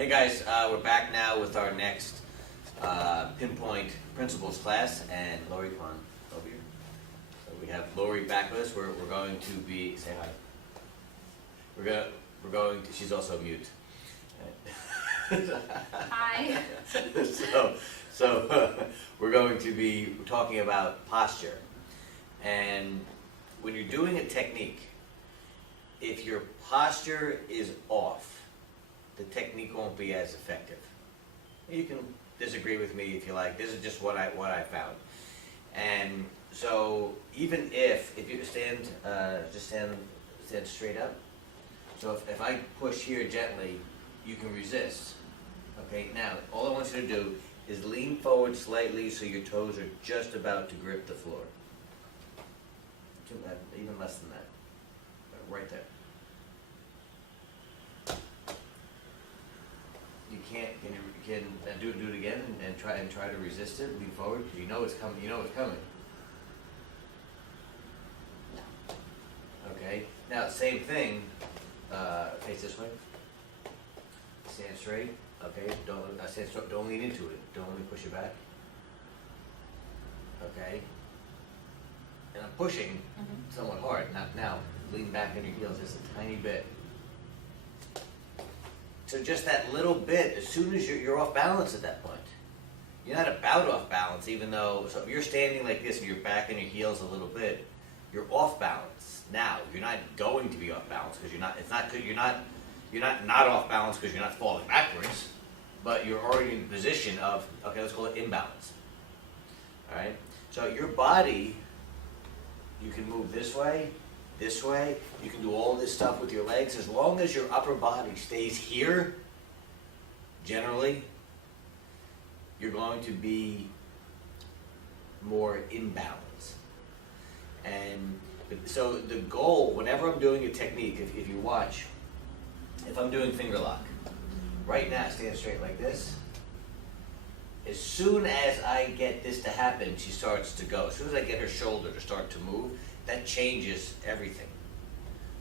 Hey guys, we're back now with our next Pinpoint Principles class, and Lori, come on over here. So we have Lori back with us. We're going to be, say hi. We're going to, she's also mute. Hi. So we're going to be talking about posture. And when you're doing a technique, if your posture is off, the technique won't be as effective. You can disagree with me if you like. This is just what I found. And so even if you stand straight up. So if I push here gently, you can resist. Okay, now all I want you to do is lean forward slightly so your toes are just about to grip the floor. Even less than that. Right there. You can do it again and try to resist it. Lean forward because you know it's coming. You know it's coming. No. Okay. Now same thing. Face this way. Stand straight. Okay. Don't lean into it. Don't let me push it back. Okay. And I'm pushing somewhat hard. Now lean back on your heels just a tiny bit. So just that little bit, as soon as you're off balance at that point. You're not about off balance, even though, so if you're standing like this and you're back on your heels a little bit, you're off balance. Now, you're not going to be off balance because you're not off balance because you're not falling backwards, but you're already in the position of, okay, let's call it imbalance. All right? So your body, you can move this way, you can do all this stuff with your legs. As long as your upper body stays here, generally, you're going to be more in balance. And so the goal, whenever I'm doing a technique, if you watch, if I'm doing finger lock, right now, stand straight like this. As soon as I get this to happen, she starts to go. As soon as I get her shoulder to start to move, that changes everything,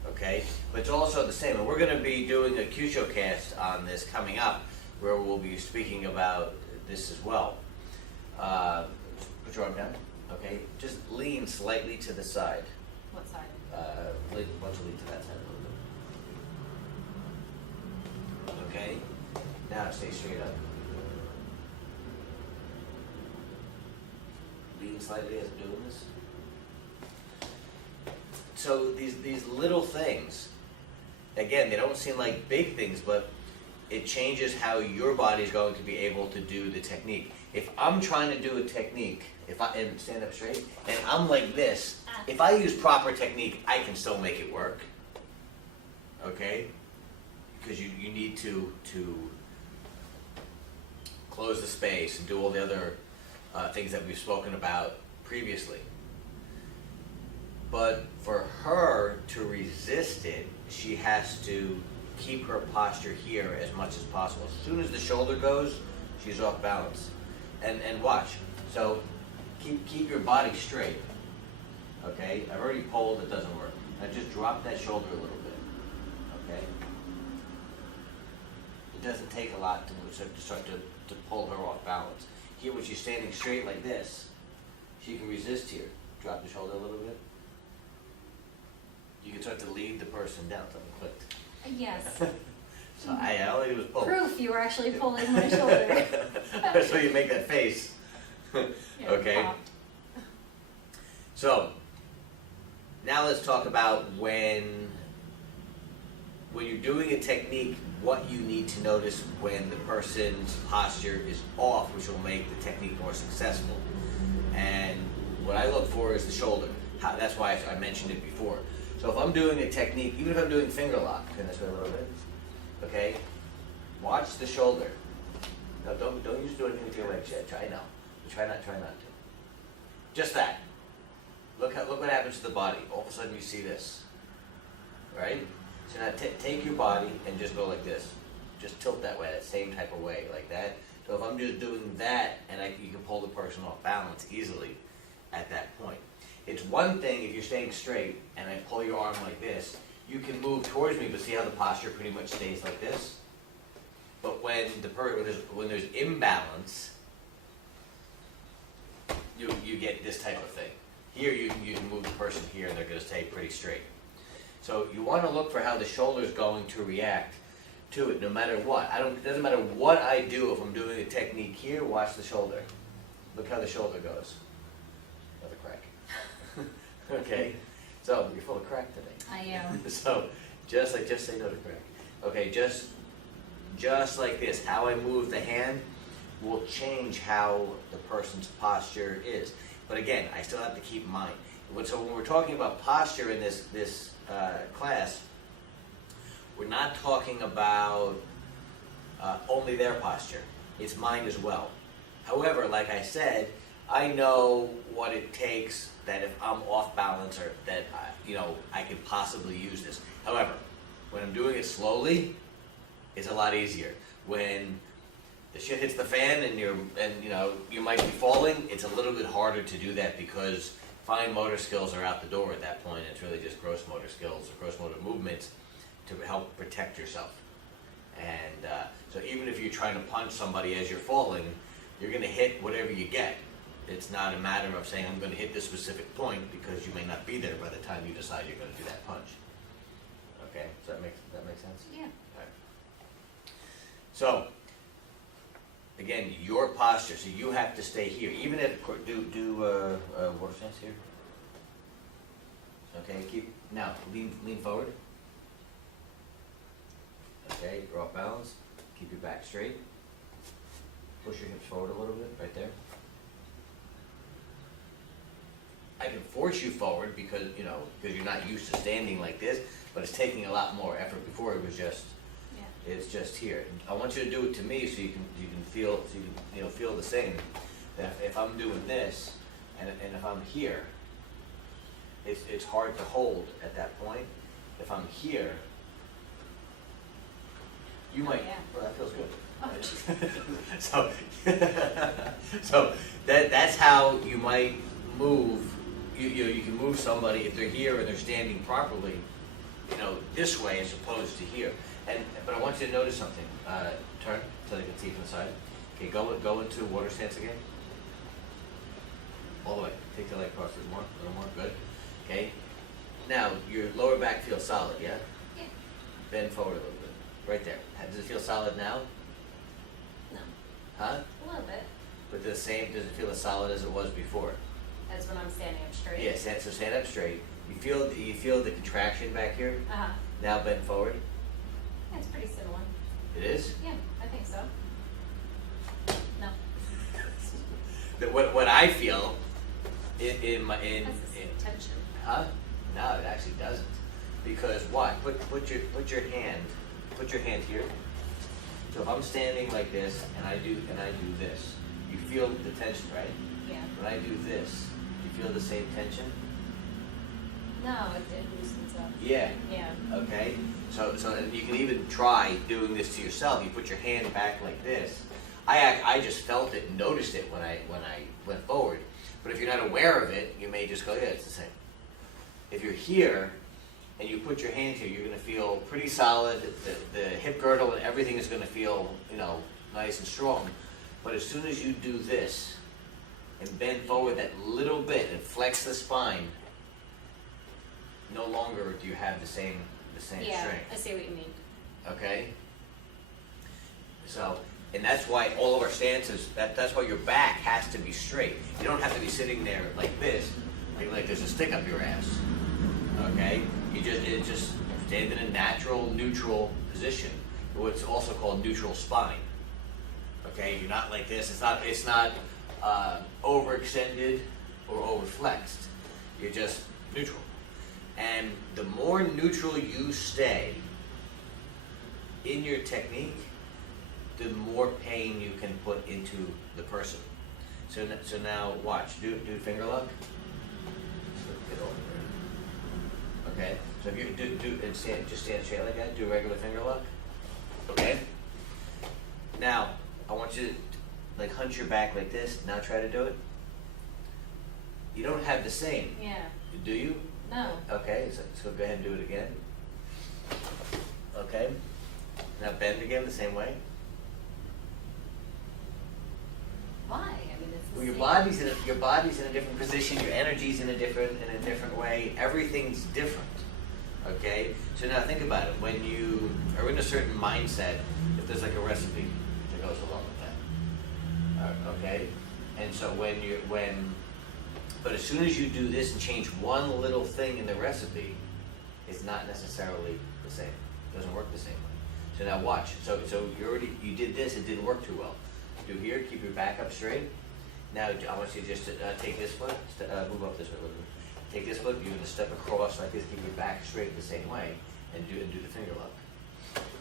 okay? But it's also the same, and we're going to be doing a Q-Show cast on this coming up, where we'll be speaking about this as well. Put your arm down, okay? Just lean slightly to the side. What side? Why don't you lean to that side a little bit? Okay? Now stay straight up. Lean slightly as I'm doing this. So these little things, again, they don't seem like big things, but it changes how your body is going to be able to do the technique. If I'm trying to do a technique, and stand up straight, and I'm like this, if I use proper technique, I can still make it work. Okay? Because you need to close the space and do all the other things that we've spoken about previously. But for her to resist it, she has to keep her posture here as much as possible. As soon as the shoulder goes, she's off balance. And watch. So keep your body straight. Okay? I've already pulled, it doesn't work. Now just drop that shoulder a little bit. Okay? It doesn't take a lot to start to pull her off balance. Here, when she's standing straight like this, she can resist here. Drop the shoulder a little bit. You can start to lead the person down. Something clicked. Yes. So all I did was pull. Proof you were actually pulling my shoulder. That's why you make that face. Yeah, Okay. pop. So now let's talk about when you're doing a technique, what you need to notice when the person's posture is off, which will make the technique more successful. And what I look for is the shoulder. That's why I mentioned it before. So if I'm doing a technique, even if I'm doing finger lock, turn this way a little bit, okay? Watch the shoulder. No, don't just do anything with your legs yet. Try now. Try not to. Just that. Look what happens to the body. All of a sudden you see this, right? So now take your body and just go like this. Just tilt that way, that same type of way, like that. So if I'm just doing that, and you can pull the person off balance easily at that point. It's one thing if you're staying straight and I pull your arm like this, you can move towards me, but see how the posture pretty much stays like this? But when when there's imbalance, you get this type of thing. Here you can move the person here and they're going to stay pretty straight. So you want to look for how the shoulder is going to react to it, no matter what. It doesn't matter what I do. If I'm doing a technique here, watch the shoulder. Look how the shoulder goes. Another crack. Okay. So you're full of crack today. I am. So just say no to crack. Okay, just like this. How I move the hand will change how the person's posture is. But again, I still have to keep in mind. So when we're talking about posture in this class, we're not talking about only their posture. It's mine as well. However, like I said, I know what it takes that if I'm off balance or that I could possibly use this. However, when I'm doing it slowly, it's a lot easier. When the shit hits the fan and you might be falling, it's a little bit harder to do that because fine motor skills are out the door at that point. It's really just gross motor skills or gross motor movements to help protect yourself. And so even if you're trying to punch somebody as you're falling, you're going to hit whatever you get. It's not a matter of saying I'm going to hit this specific point because you may not be there by the time you decide you're going to do that punch. Okay, does that make sense? Yeah. All right. So again, your posture. So you have to stay here, even if do water stance here. Okay, now lean forward. Okay, you're off balance. Keep your back straight. Push your hips forward a little bit, right there. I can force you forward because you're not used to standing like this, but it's taking a lot more effort. Before it was just, it's just here. I want you to do it to me so you can feel, feel the same. That if I'm doing this, and if I'm here, it's hard to hold at that point. If I'm here, you might. Yeah. Well, that feels good. Oh, so that's how you might move. You can move somebody if they're here and they're standing properly, this way as opposed to here. But I want you to notice something. Turn so they can see from the side. Okay, go into water stance again. All the way. Take the leg across a little more. Good. Okay. Now your lower back feels solid, yeah? Yeah. Bend forward a little bit. Right there. Does it feel solid now? No. Huh? A little bit. But does it feel as solid as it was before? As when I'm standing up straight. Yeah, so stand up straight. You feel the contraction back here? Uh-huh. Now bend forward. Yeah, it's pretty similar. It is? Yeah, I think so. No. What I feel in That's the same tension. huh? No, it actually doesn't. Because why? Put your hand here. So if I'm standing like this and I do this, you feel the tension, right? Yeah. When I do this, you feel the same tension? No, it loosens up. Yeah. Yeah. Okay. So you can even try doing this to yourself. You put your hand back like this. I just felt it and noticed it when I went forward. But if you're not aware of it, you may just go, yeah, it's the same. If you're here and you put your hand here, you're going to feel pretty solid. The hip girdle and everything is going to feel, nice and strong. But as soon as you do this and bend forward that little bit and flex the spine, no longer do you have the same Yeah, strength. I see what you mean. Okay? So, and that's why all of our stances, that's why your back has to be straight. You don't have to be sitting there like this, like there's a stick up your ass. Okay? It just stand in a natural, neutral position. What's also called neutral spine. Okay? You're not like this. It's not overextended or overflexed. You're just neutral. And the more neutral you stay in your technique, the more pain you can put into the person. So now watch. Do finger lock. Get over there. Okay. So if you do and just stand straight like that. Do a regular finger lock. Okay. Now I want you to hunch your back like this. Now try to do it. You don't have the same. Yeah. Do you? No. Okay, so go ahead and do it again. Okay. Now bend again the same way. Why? I mean, it's the Well, your same. body's in a different position. Your energy's in a different way. Everything's different. Okay. So now think about it. When you are in a certain mindset, if there's like a recipe that goes along with that, okay. And so but as soon as you do this and change one little thing in the recipe, it's not necessarily the same. It doesn't work the same way. So now watch. So you did this. It didn't work too well. Do here. Keep your back up straight. Now I want you just to take this foot. Move up this way a little bit. Take this foot. You're going to step across like this. Keep your back straight the same way, and do the finger lock.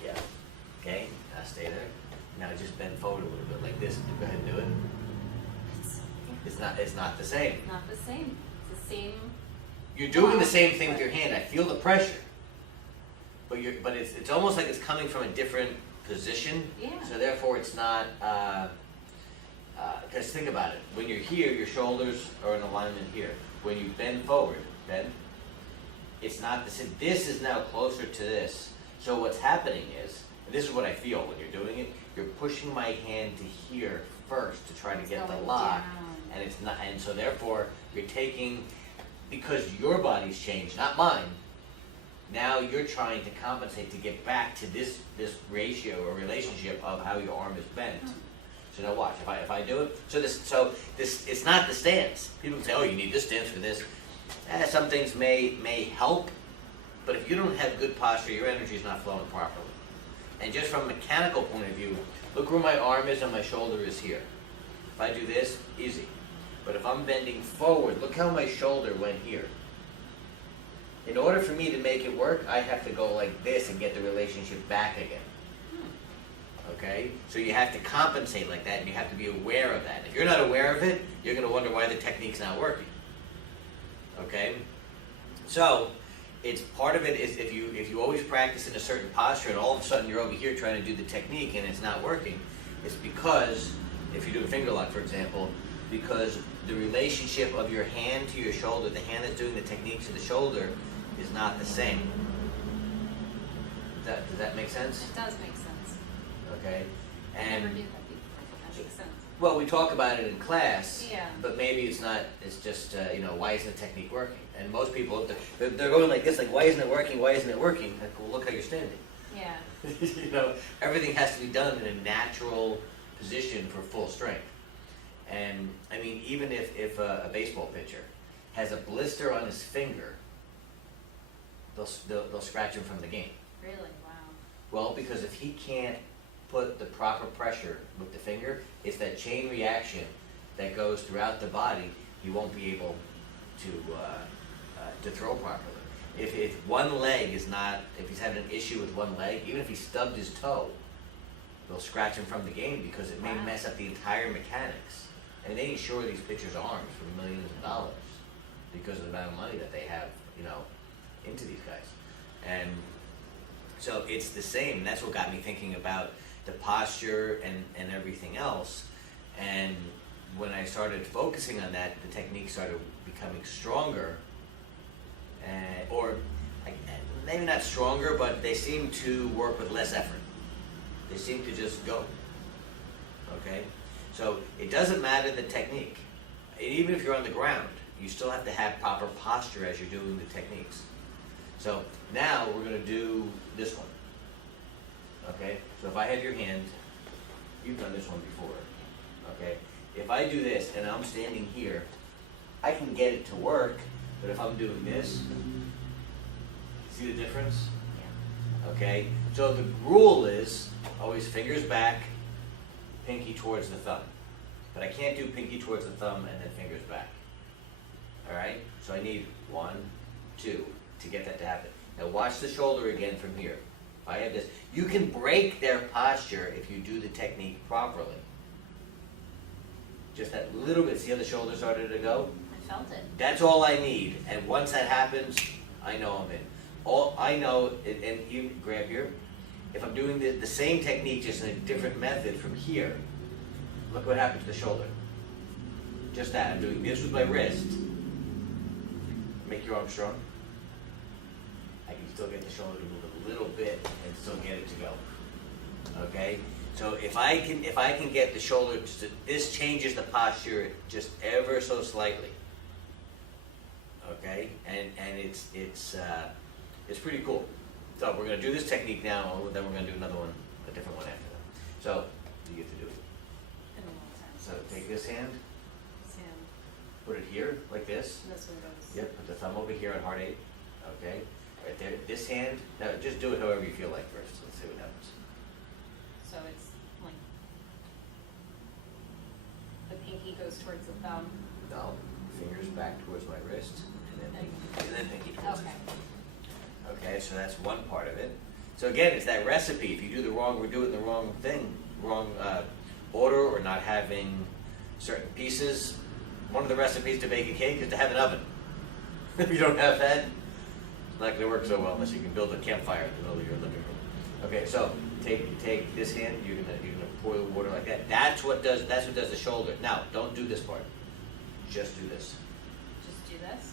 Yeah. Okay. Now stay there. Now just bend forward a little bit like this. Go ahead and do it. It's not the same. Not the same. It's the same. You're doing the same thing with your hand. I feel the pressure, but it's almost like it's coming from a different position. Yeah. So therefore, it's not. Because think about it. When you're here, your shoulders are in alignment here. When you bend forward, it's not the same. This is now closer to this. So what's happening is, and this is what I feel when you're doing it. You're pushing my hand to here first to try to get the going lock. down. And it's not, and so therefore you're taking, because your body's changed, not mine. Now you're trying to compensate to get back to this ratio or relationship of how your arm is bent. So now watch. If I do it, so this it's not the stance. People say, oh, you need this stance for this. Some things may help, but if you don't have good posture, your energy is not flowing properly. And just from a mechanical point of view, look where my arm is and my shoulder is here. If I do this, easy. But if I'm bending forward, look how my shoulder went here. In order for me to make it work, I have to go like this and get the relationship back again. Okay? So you have to compensate like that, and you have to be aware of that. If you're not aware of it, you're going to wonder why the technique's not working. Okay? So, it's part of it is if you always practice in a certain posture and all of a sudden you're over here trying to do the technique and it's not working, it's because, if you do a finger lock, for example, because the relationship of your hand to your shoulder, the hand that's doing the technique to the shoulder, is not the same. Does that make sense? It does make sense. Okay? I And never knew that before. That makes sense. well, we talk about it in class, Yeah. but maybe it's not, it's just, why isn't the technique working? And most people, they're going like this, like, why isn't it working, why isn't it working? Like, well, look how you're standing. Yeah. Everything has to be done in a natural position for full strength. And, I mean, even if a baseball pitcher has a blister on his finger, they'll scratch him from the game. Really? Wow. Well, because if he can't put the proper pressure with the finger, it's that chain reaction that goes throughout the body. He won't be able to throw properly. If one leg is not, if he's having an issue with one leg, even if he stubbed his toe, they'll scratch him from the game because it may Wow. mess up the entire mechanics. I mean, they insure these pitchers' arms for millions of dollars because of the amount of money that they have, into these guys. And so it's the same. That's what got me thinking about the posture and everything else. And when I started focusing on that, the technique started becoming stronger. Maybe not stronger, but they seem to work with less effort. They seem to just go. Okay? So it doesn't matter the technique. Even if you're on the ground, you still have to have proper posture as you're doing the techniques. So now we're going to do this one. Okay? So if I have your hand, you've done this one before. Okay? If I do this and I'm standing here, I can get it to work, but if I'm doing this, see the difference? Yeah. Okay? So the rule is always fingers back, pinky towards the thumb. But I can't do pinky towards the thumb and then fingers back. Alright? So I need 1, 2 to get that to happen. Now watch the shoulder again from here. If I have this, you can break their posture if you do the technique properly. Just that little bit. See how the shoulder started to go? I felt it. That's all I need. And once that happens, I know I'm in. All I know, and you grab here, if I'm doing the same technique just in a different method from here, look what happened to the shoulder. Just that. I'm doing this with my wrist. Make your arm strong. I can still get the shoulder to move a little bit and still get it to go. Okay? So if I can get the shoulder, this changes the posture just ever so slightly. Okay, and it's pretty cool. So we're gonna do this technique now, and then we're gonna do another one, a different one after that. So you get to do it. In a long time. So take this hand, Sam, put it here like this. this one goes. Yep. Put the thumb over here on heart 8. Okay. Right there. This hand. Now just do it however you feel like first. Let's see what happens. So it's like the pinky goes towards the thumb. No. Fingers back towards my wrist, and then pinky towards Okay. it. Okay, so that's one part of it. So again, it's that recipe. If you do we're doing the wrong thing, wrong order, or not having certain pieces. One of the recipes to bake a cake is to have an oven. If you don't have that, it's not going to work so well unless you can build a campfire in the middle of your living room. Okay, so take this hand. You're gonna pour the water like that. That's what does the shoulder. Now, don't do this part. Just do this. Just do this.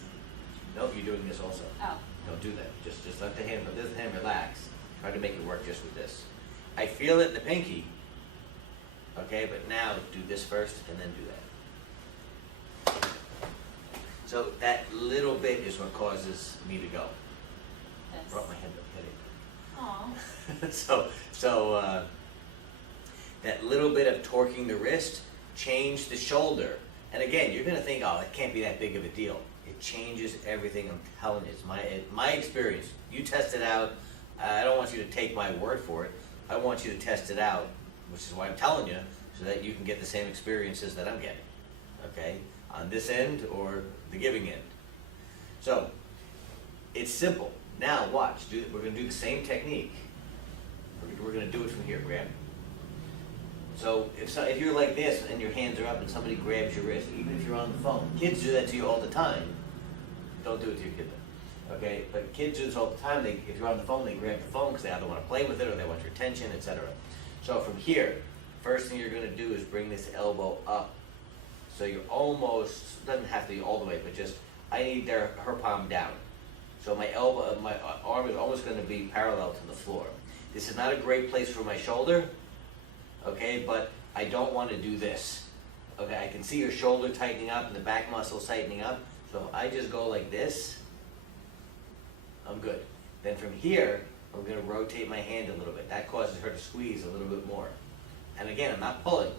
Nope, you're doing this also. Oh. Don't do that. Just let the hand relax. Try to make it work just with this. I feel it in the pinky. Okay, but now do this first and then do that. So that little bit is what causes me to go. This. Brought my head up, Aw. so that little bit of torquing the wrist changed the shoulder. And again, you're gonna think, oh, it can't be that big of a deal. It changes everything. I'm telling you, it's my experience. You test it out. I don't want you to take my word for it. I want you to test it out, which is why I'm telling you, so that you can get the same experiences that I'm getting. Okay, on this end or the giving end. So it's simple. Now watch. We're going to do the same technique. We're going to do it from here. Grab. So if you're like this and your hands are up and somebody grabs your wrist, even if you're on the phone, kids do that to you all the time. Don't do it to your kid though. Okay, but kids do this all the time. If you're on the phone, they grab the phone because they either want to play with it or they want your attention, etc. So from here, first thing you're going to do is bring this elbow up. So you're almost, doesn't have to be all the way, but just, I need her palm down. So my arm is almost going to be parallel to the floor. This is not a great place for my shoulder, okay, but I don't want to do this. Okay, I can see your shoulder tightening up and the back muscles tightening up. So if I just go like this, I'm good. Then from here, I'm going to rotate my hand a little bit. That causes her to squeeze a little bit more. And again, I'm not pulling.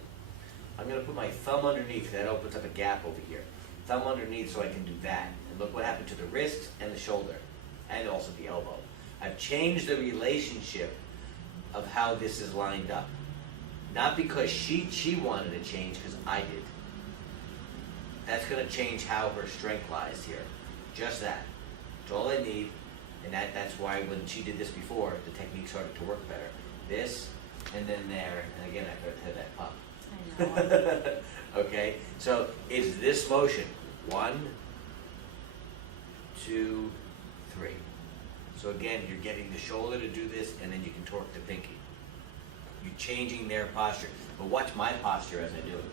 I'm going to put my thumb underneath. That opens up a gap over here. Thumb underneath so I can do that. And look what happened to the wrist and the shoulder, and also the elbow. I've changed the relationship of how this is lined up. Not because she wanted to change, because I did. That's going to change how her strength lies here. Just that. That's all I need. And that's why when she did this before, the technique started to work better. This, and then there, and again I had that pump. I know. Okay, so it's this motion. 1, 2, 3. So again, you're getting the shoulder to do this, and then you can torque the pinky. You're changing their posture. But watch my posture as I do it.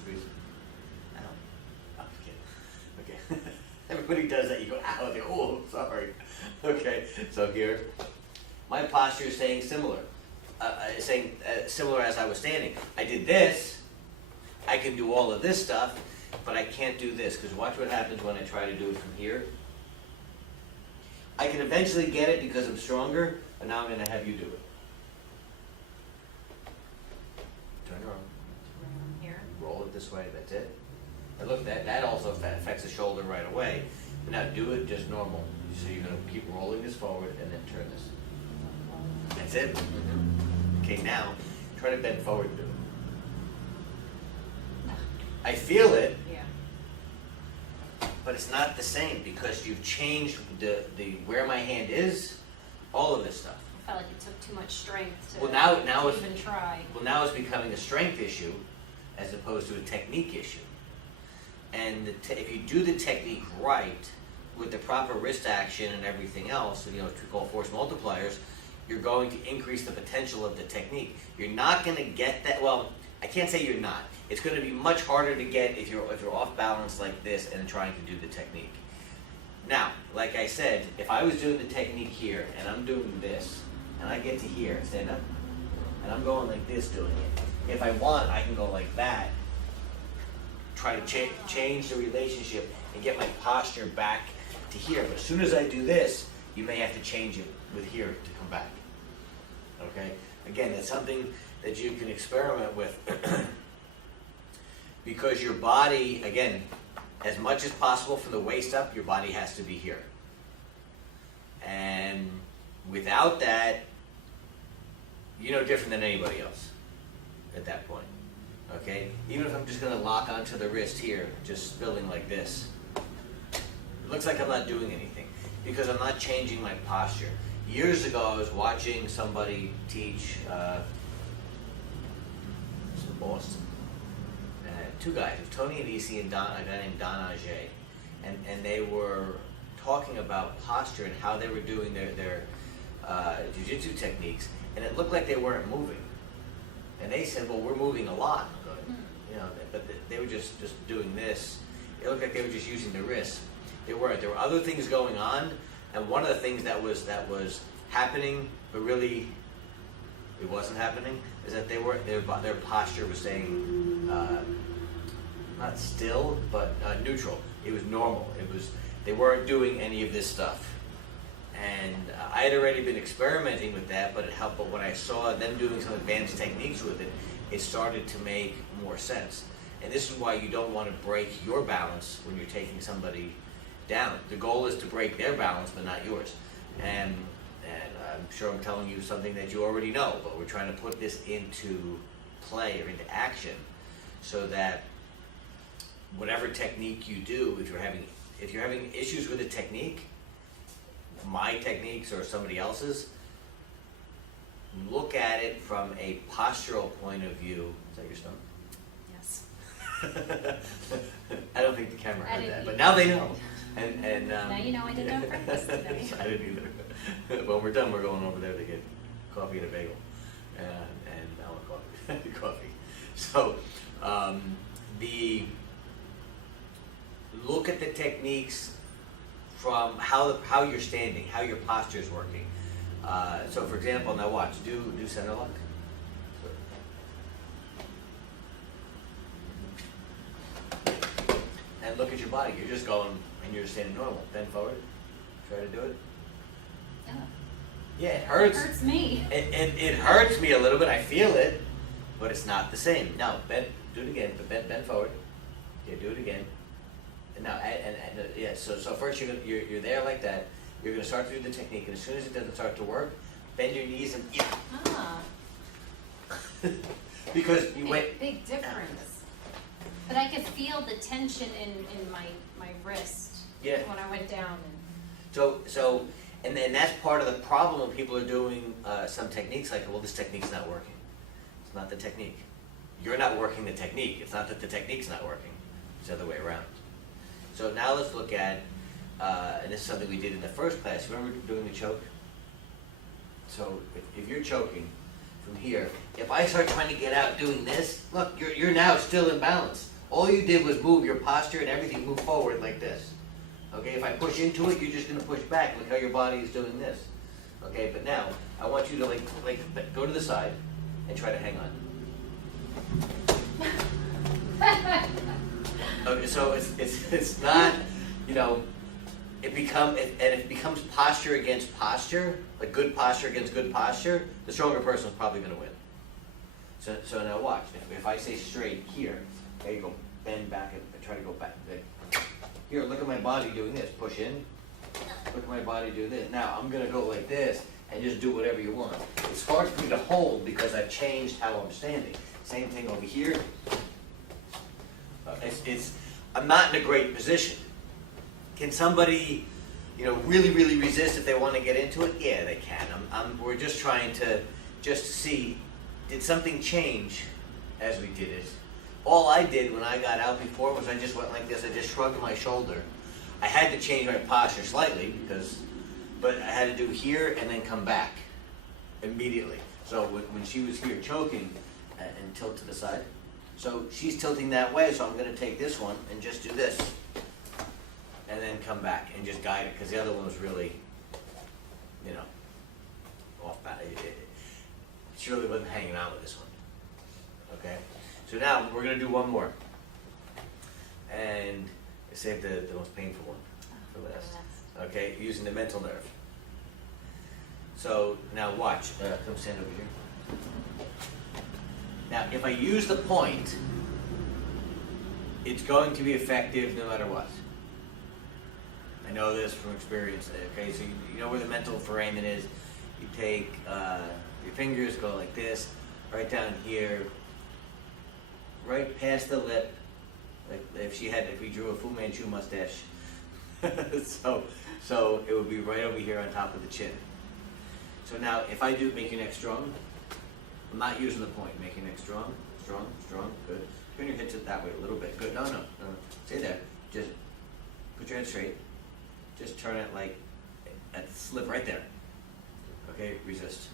Squeeze. Ow. I'm kidding. Okay. Everybody does that. You go, ow, they go, oh, sorry. Okay, so here. My posture is saying similar. Similar as I was standing. I did this. I can do all of this stuff, but I can't do this, because watch what happens when I try to do it from here. I can eventually get it because I'm stronger, but now I'm going to have you do it. Turn around. Here. Roll it this way, that's it. And look, that also affects the shoulder right away. But now do it just normal. So you're going to keep rolling this forward and then turn this. That's it. Okay, now try to bend forward and do it. I feel it, Yeah. but it's not the same because you've changed the where my hand is, all of this stuff. I felt like it took too much strength to, Well, now to it's even try. well now it's becoming a strength issue as opposed to a technique issue. And if you do the technique right with the proper wrist action and everything else, what we call force multipliers, you're going to increase the potential of the technique. You're not going to get that. Well, I can't say you're not. It's going to be much harder to get if you're off balance like this and trying to do the technique. Now, like I said, if I was doing the technique here and I'm doing this and I get to here, stand up. and I'm going like this doing it. If I want, I can go like that, try to change the relationship and get my posture back to here. But as soon as I do this, you may have to change it with here to come back. Okay? Again, that's something that you can experiment with because your body, again, as much as possible from the waist up, your body has to be here. And without that, you're no different than anybody else at that point. Okay? Even if I'm just going to lock onto the wrist here, just spilling like this, it looks like I'm not doing anything because I'm not changing my posture. Years ago, I was watching somebody teach Boston. Two guys, it was Tony Anisi and a guy named Don Ajay, and they were talking about posture and how they were doing their jiu-jitsu techniques, and it looked like they weren't moving. And they said, well, we're moving a lot. But they were just doing this. It looked like they were just using the wrists. They weren't. There were other things going on, and one of the things that was happening, but really it wasn't happening, is that their posture was staying not still, but neutral. It was normal. They weren't doing any of this stuff. And I had already been experimenting with that, but it helped. But when I saw them doing some advanced techniques with it, it started to make more sense. And this is why you don't want to break your balance when you're taking somebody down. The goal is to break their balance, but not yours. And I'm sure I'm telling you something that you already know, but we're trying to put this into play or into action so that whatever technique you do, if you're having issues with a technique, my techniques or somebody else's, look at it from a postural point of view. Is that your stomach? Yes. I don't think the camera heard that, didn't but either. now they know. And Now you know I did it on purpose today. I didn't either. When we're done, we're going over there to get coffee and a bagel, and I want coffee. Coffee. So, look at the techniques from how you're standing, how your posture is working. So, for example, now watch. Do center lock. And look at your body. You're just going, and you're standing normal. Bend forward. Try to do it. Yeah. Yeah, it hurts. It hurts me. It hurts me a little bit. I feel it, but it's not the same. Now, bend. Do it again. But bend forward. Yeah, do it again. And now, yeah. So first you're there like that. You're going to start to do the technique, and as soon as it doesn't start to work, bend your knees and yeah. Ah. Because you went. Big difference. But I could feel the tension in my wrist. Yeah. When I went down. So, and then that's part of the problem when people are doing some techniques like, well, this technique's not working. It's not the technique. You're not working the technique. It's not that the technique's not working. It's the other way around. So now let's look at, and this is something we did in the first class. Remember doing the choke? So if you're choking from here, if I start trying to get out doing this, look, you're now still in balance. All you did was move your posture and everything moved forward like this. Okay, if I push into it, you're just going to push back. Look how your body is doing this. Okay, but now I want you to like go to the side and try to hang on. Okay, so it's not, it becomes posture against posture, like good posture against good posture. The stronger person is probably going to win. So now watch. If I say straight here, there you go, bend back and try to go back. Here, look at my body doing this. Push in. Look at my body do this. Now I'm going to go like this and just do whatever you want. It's hard for me to hold because I've changed how I'm standing. Same thing over here. I'm not in a great position. Can somebody, really, really resist if they want to get into it? Yeah, they can. We're just trying to see, did something change as we did it? All I did when I got out before was I just went like this. I just shrugged my shoulder. I had to change my posture slightly but I had to do here and then come back immediately. So when she was here choking and tilt to the side, so she's tilting that way, so I'm going to take this one and just do this. And then come back and just guide it, because the other one was really, off balance. Shirley wasn't hanging out with this one. Okay? So now we're gonna do one more. And save the most painful one for last. Okay, using the mental nerve. So now watch. Come stand over here. Now, if I use the point, it's going to be effective no matter what. I know this from experience. Okay, so you know where the mental foramen is. You take your fingers, go like this, right down here, right past the lip. Like if we drew a Fu Manchu mustache, so it would be right over here on top of the chin. So now, if I do make your neck strong, I'm not using the point. Make your neck strong, strong, strong. Good. Turn your head to that way a little bit. Good. No. Stay there. Just put your head straight. Just turn it like at the slip right there. Okay. Resist.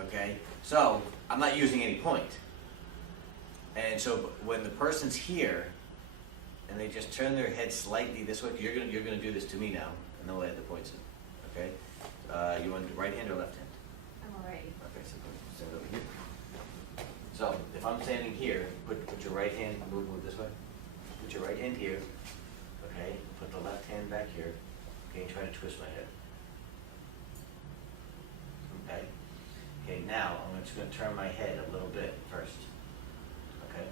Okay. So I'm not using any point. And so when the person's here, and they just turn their head slightly this way, you're gonna do this to me now, and they'll add the points in. Okay. You want right hand or left hand? I'm alright. Okay, so stand over here. So if I'm standing here, put your right hand, move this way. Put your right hand here. Okay. Put the left hand back here. Okay. Try to twist my head. Okay. Okay. Now I'm just gonna turn my head a little bit first. Okay.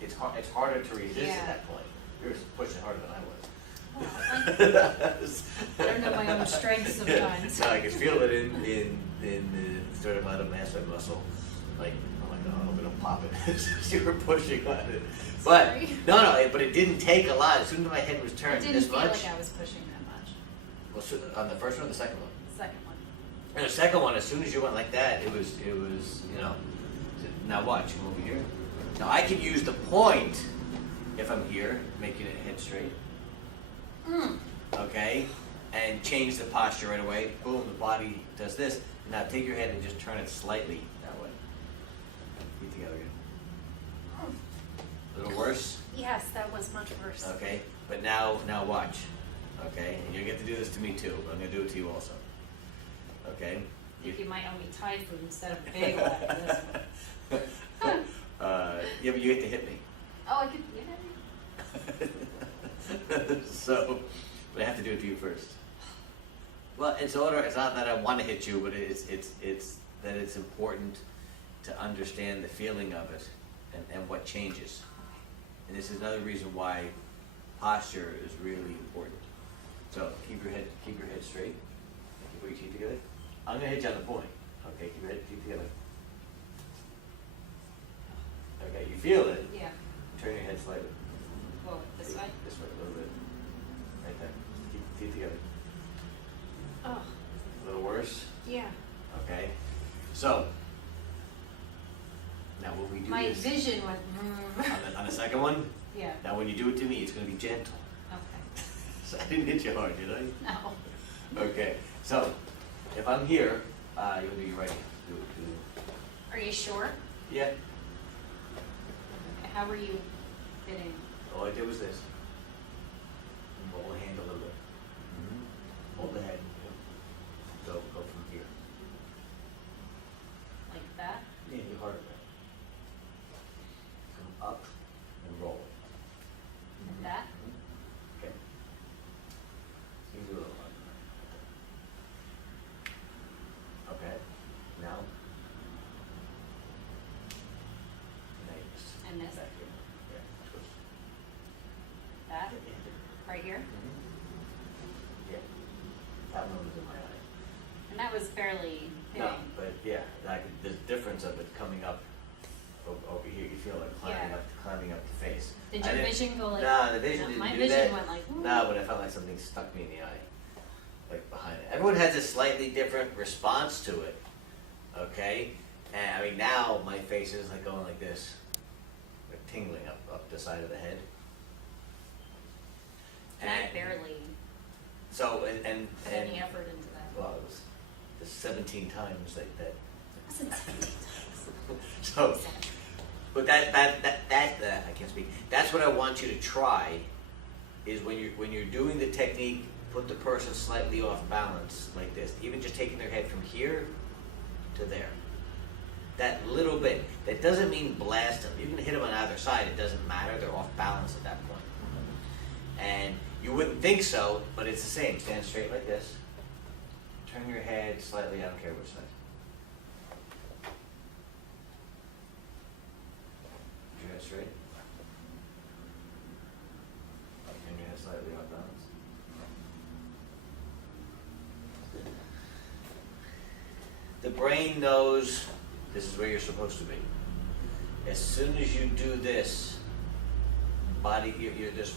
It's harder to resist at that point. You're pushing harder than I was. I don't know my own strength sometimes. No, I can feel it in the sternocleidomastoid muscle. Like, oh my god, I'm gonna pop it. You were pushing on it. But Sorry. no, but it didn't take a lot. As soon as my head was turned It didn't this feel much. like I was pushing that much. Well, so on the first one or the second one? Second one. And the second one, as soon as you went like that, it was, you know. Now watch, come over here. Now I can use the point if I'm here, making it head straight. Okay? And change the posture right away. Boom, the body does this. Now take your head and just turn it slightly that way. Feet together again. A little worse? Yes, that was much worse. Okay? But now watch. Okay? And you get to do this to me too, but I'm going to do it to you also. Okay? I think you might owe me Thai food instead of bagel after this one. Yeah, but you get to hit me. Oh, I could get it? So, but I have to do it to you first. Well, it's not that I want to hit you, but it's that it's important to understand the feeling of it and what changes. And this is another reason why posture is really important. So keep your head straight. Put your teeth together. I'm gonna hit you on the point. Okay, keep your teeth together. Okay, you feel it. Yeah. Turn your head slightly. Whoa, this way? This way, a little bit. Right there. Keep the teeth together. Oh, A little worse. yeah. Okay. So now when we do My this vision went. on the second one, Yeah. now when you do it to me, it's going to be gentle. Okay. So I didn't hit you hard, did I? No. Okay. So if I'm here, you'll do your right hand. Do. Are you sure? Yeah. Okay. How were you fitting? All I did was this. And roll the hand a little bit. Hold the head. Go from here. Like that? Yeah, you harder. Come up and roll. Like that? Okay. You can do a little harder. Okay. Now. Now you just. And this? Back here. Yeah. Twist. That? Yeah. Right here? Yeah. That one was in my eye. And that was barely hitting. No, but yeah, the difference of it coming up over here, you feel like climbing up the face. Did I your didn't- vision go like? No, the vision No, didn't my do vision that. went like. Ooh. No, but I felt like something stuck me in the eye, like behind it. Everyone has a slightly different response to it. Okay, and I mean now my face is like going like this, like tingling up the side of the head. And I barely So put any effort into that. well, it was the 17 times that. Wasn't 17 times. So, but that I can't speak. That's what I want you to try. Is when you're doing the technique put the person slightly off balance like this. Even just taking their head from here to there. That little bit. That doesn't mean blast them. You can hit them on either side. It doesn't matter. They're off balance at that point. And you wouldn't think so, but it's the same. Stand straight like this. Turn your head slightly. I don't care which side. Put your head straight. Turn your head slightly off balance. The brain knows this is where you're supposed to be. As soon as you do this, body,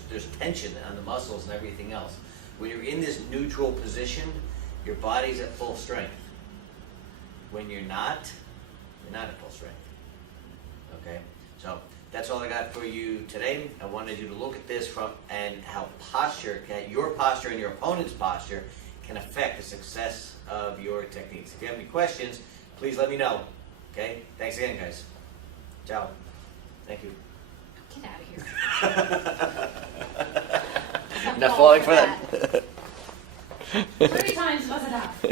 there's tension on the muscles and everything else. When you're in this neutral position, your body's at full strength. When you're not at full strength. Okay? So that's all I got for you today. I wanted you to look at this and how your posture and your opponent's posture can affect the success of your techniques. If you have any questions, please let me know. Okay? Thanks again, guys. Ciao. Thank you. Get out of here. Not falling for that. 3 times was enough.